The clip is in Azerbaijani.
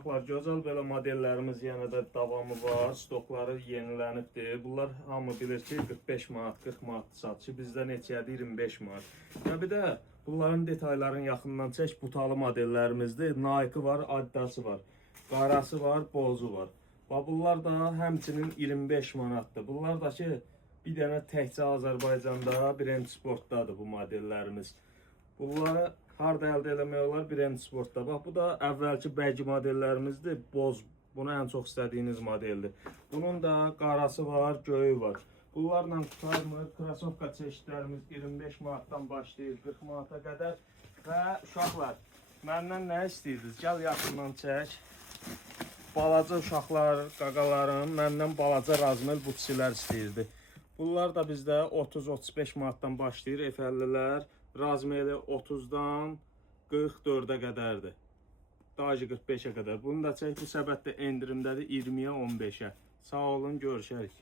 Uşaqlar, gözəl belə modellərimiz yenə də davamı var. Stokları yenilənibdir. Bunlar hamı bilir ki, 45 manat, 40 manat satışı. Bizdə neçədir? 25 manat. Ya bir də bunların detaylarını yaxından çək. Butalı modellərimizdir. Nike var, Adidası var. Qarası var, bozu var. Və bunlar da həmçinin 25 manatdır. Bunlar da ki, bir dənə təkcə Azərbaycanda Brand Sportdadır bu modellərimiz. Bunları harda əldə eləmək olar? Brand Sportda. Bax, bu da əvvəlki bəgi modellərimizdir. Boz. Bunu ən çox istədiyiniz modeldir. Bunun da qarası var, göyü var. Bunlarla tutarmır. Krasovka çeşidlərimiz 25 manatdan başlayır 40 manata qədər. Və uşaqlar, məndən nə istəyirsiniz? Gəl yaxından çək. Balaca uşaqlar, qaqalarım məndən balaca razmel butsilər istəyirdi. Bunlar da bizdə 30-35 manatdan başlayır. F50'lər. Razmeli 30'dan 44'e qədərdir. Dajı 45'e qədər. Bunu da çək, bu səbətdə endirimdədir 20'yə 15'ə. Sağ olun, görüşərik.